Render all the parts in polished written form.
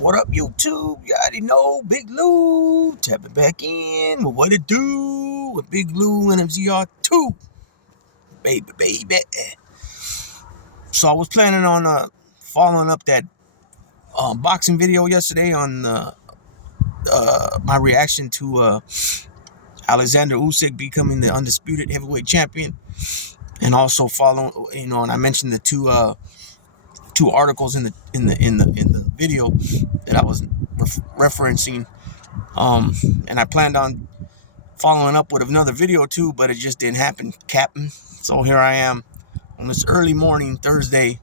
What up, YouTube? You already know Big Lou tapping back in. What it do with Big Lou and MZR2, baby. So I was planning on following up that boxing video yesterday on my reaction to Alexander Usyk becoming the undisputed heavyweight champion, and also following, and I mentioned the two articles in the video that I was referencing, and I planned on following up with another video too, but it just didn't happen, Captain. So here I am on this early morning Thursday.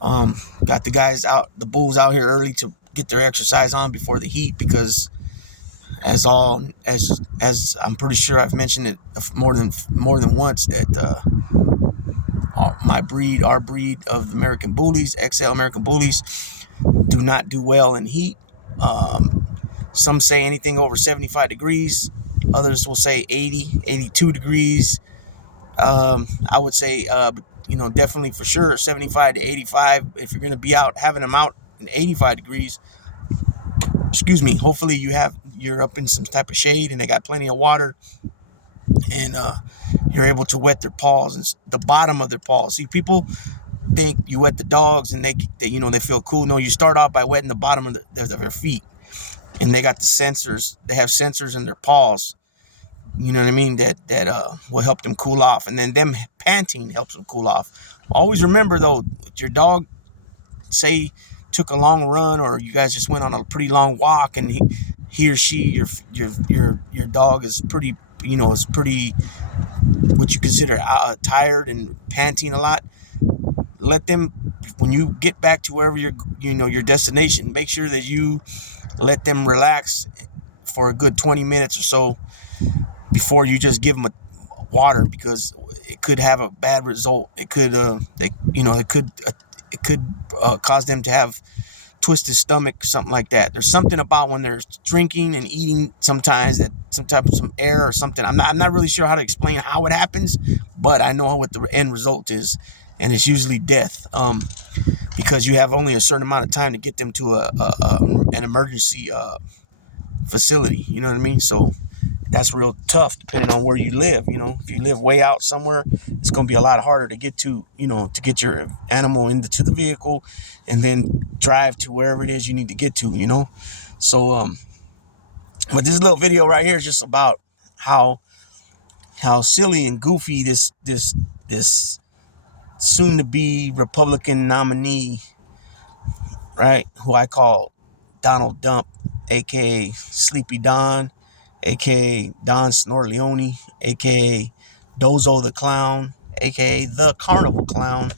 Got the bulls out here early to get their exercise on before the heat, because as I'm pretty sure I've mentioned it more than once, that our breed of American bullies, XL American bullies, do not do well in heat. Some say anything over 75 degrees. Others will say 80, 82 degrees. I would say, definitely for sure 75 to 85. If you're going to be out, having them out in 85 degrees, hopefully you're up in some type of shade and they got plenty of water, and you're able to wet their paws and the bottom of their paws. See, people think you wet the dogs and they feel cool. No, you start off by wetting the bottom of their feet, and they got the sensors. They have sensors in their paws. You know what I mean? That will help them cool off, and then them panting helps them cool off. Always remember though, your dog, say, took a long run, or you guys just went on a pretty long walk, and he or she, your dog is pretty, what you consider tired and panting a lot. Let them, when you get back to wherever your destination, make sure that you let them relax for a good 20 minutes or so before you just give them water, because it could have a bad result. It could cause them to have twisted stomach, something like that. There's something about when they're drinking and eating sometimes, that some air or something. I'm not really sure how to explain how it happens, but I know what the end result is, and it's usually death. Because you have only a certain amount of time to get them to an emergency facility. You know what I mean? So that's real tough depending on where you live. If you live way out somewhere, it's going to be a lot harder to get to get your animal into the vehicle and then drive to wherever it is you need to get to. So but this little video right here is just about how silly and goofy this soon to be Republican nominee, right, who I call Donald Dump, aka Sleepy Don, aka Don Snorleone, aka Dozo the Clown, aka the Carnival Clown,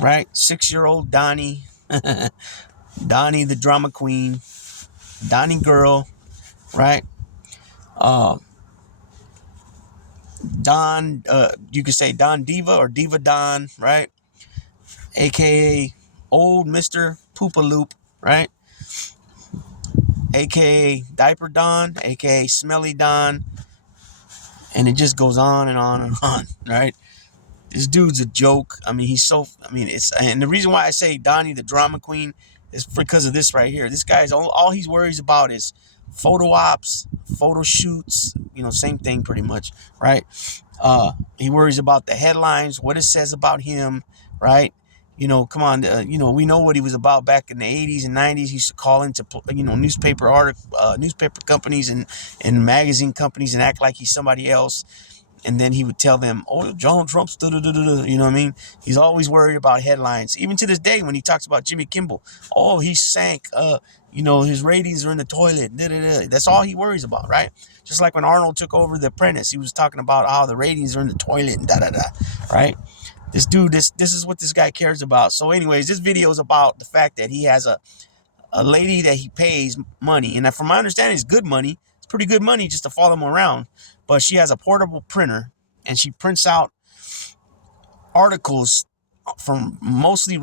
right? 6-year-old Donnie, Donnie the drama queen, Donnie girl, right? Don, you could say Don Diva or Diva Don, right? Aka old Mr. Poopaloop, right? AKA Diaper Don, AKA Smelly Don, and it just goes on and on and on, right? This dude's a joke. And the reason why I say Donnie the drama queen is because of this right here. This guy's all he's worries about is photo ops, photo shoots, same thing pretty much, right? He worries about the headlines, what it says about him, right? Come on, we know what he was about back in the 80s and 90s. He used to call into, newspaper companies and magazine companies and act like he's somebody else. And then he would tell them, oh, John Trump's da-da-da-da-da, you know what I mean? He's always worried about headlines. Even to this day, when he talks about Jimmy Kimmel, oh, he sank, his ratings are in the toilet, da-da-da. That's all he worries about, right? Just like when Arnold took over The Apprentice, he was talking about how the ratings are in the toilet and da-da-da, right? This dude, this is what this guy cares about. So anyways, this video is about the fact that he has a lady that he pays money. And from my understanding, it's good money. It's pretty good money just to follow him around. But she has a portable printer, and she prints out articles from mostly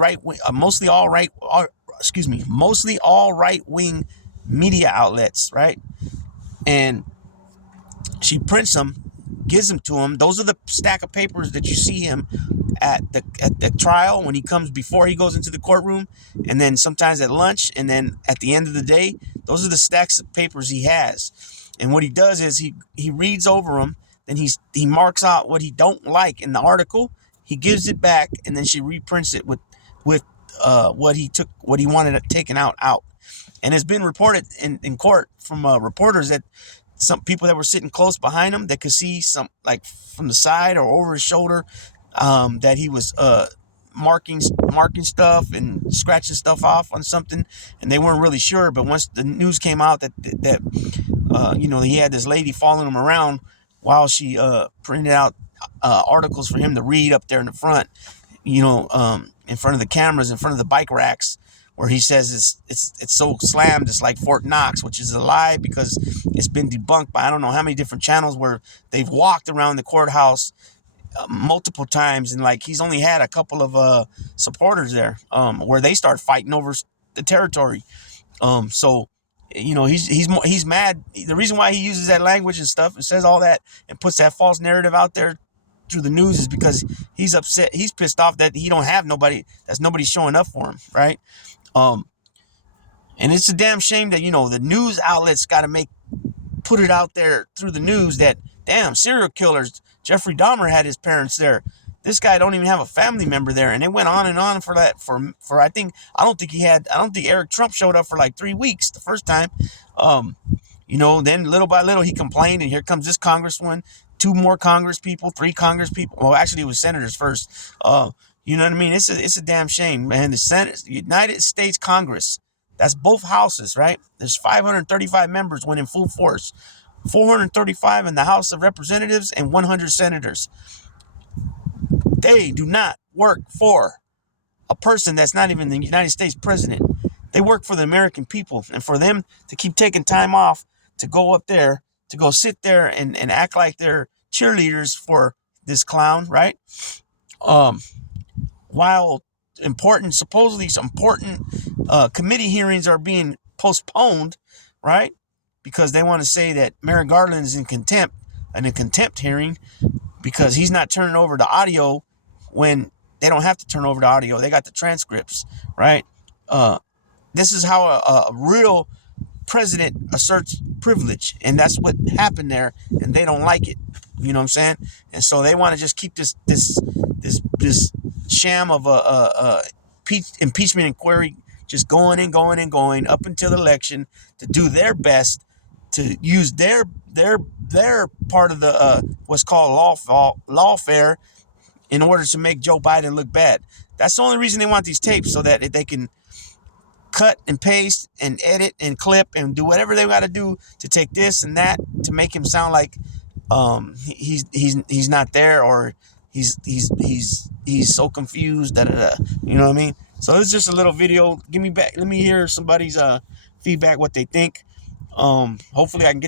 all right-wing media outlets, right? And she prints them gives them to him. Those are the stack of papers that you see him at the trial when he comes before he goes into the courtroom, and then sometimes at lunch, and then at the end of the day. Those are the stacks of papers he has. And what he does is he reads over them, then he marks out what he don't like in the article. He gives it back, and then she reprints it with what he wanted taken out. And it's been reported in court from reporters that some people that were sitting close behind him that could see some, like from the side or over his shoulder, that he was marking stuff and scratching stuff off on something, and they weren't really sure. But once the news came out that he had this lady following him around while she printed out articles for him to read up there in the front, in front of the cameras, in front of the bike racks, where he says it's so slammed it's like Fort Knox, which is a lie because it's been debunked by I don't know how many different channels where they've walked around the courthouse multiple times, and like he's only had a couple of supporters there where they start fighting over the territory. So he's mad. The reason why he uses that language and stuff and says all that and puts that false narrative out there through the news is because he's upset. He's pissed off that he don't have nobody. That's nobody showing up for him, right? And it's a damn shame that the news outlets got to put it out there through the news that damn serial killers. Jeffrey Dahmer had his parents there. This guy don't even have a family member there, and it went on and on for that. I don't think Eric Trump showed up for like 3 weeks the first time. Then little by little he complained, and here comes this congressman, 2 more Congress people, 3 Congress people. Well, actually it was senators first. You know what I mean? It's a damn shame, man. The United States Congress, that's both houses, right? There's 535 members when in full force, 435 in the House of Representatives, and 100 senators. They do not work for a person that's not even the United States president. They work for the American people, and for them to keep taking time off to go up there, to go sit there and act like they're cheerleaders for this clown, right? While supposedly some important committee hearings are being postponed, right? Because they want to say that Merrick Garland is in a contempt hearing because he's not turning over the audio when they don't have to turn over the audio. They got the transcripts, right? This is how a real president asserts privilege, and that's what happened there, and they don't like it. You know what I'm saying? And so they want to just keep this sham of a impeachment inquiry just going and going and going up until the election to do their best to use their part of the what's called lawfare in order to make Joe Biden look bad. That's the only reason they want these tapes, so that they can cut and paste and edit and clip and do whatever they got to do to take this and that to make him sound like he's not there, or he's so confused. You know what I mean? So it's just a little video. Let me hear somebody's feedback, what they think. Hopefully I can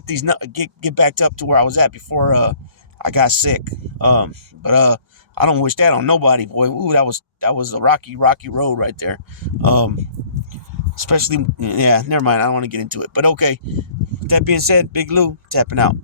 get back up to where I was at before I got sick. But I don't wish that on nobody, boy. Ooh, that was a rocky road right there. Especially, yeah, never mind. I don't want to get into it. But okay. With that being said, Big Lou tapping out.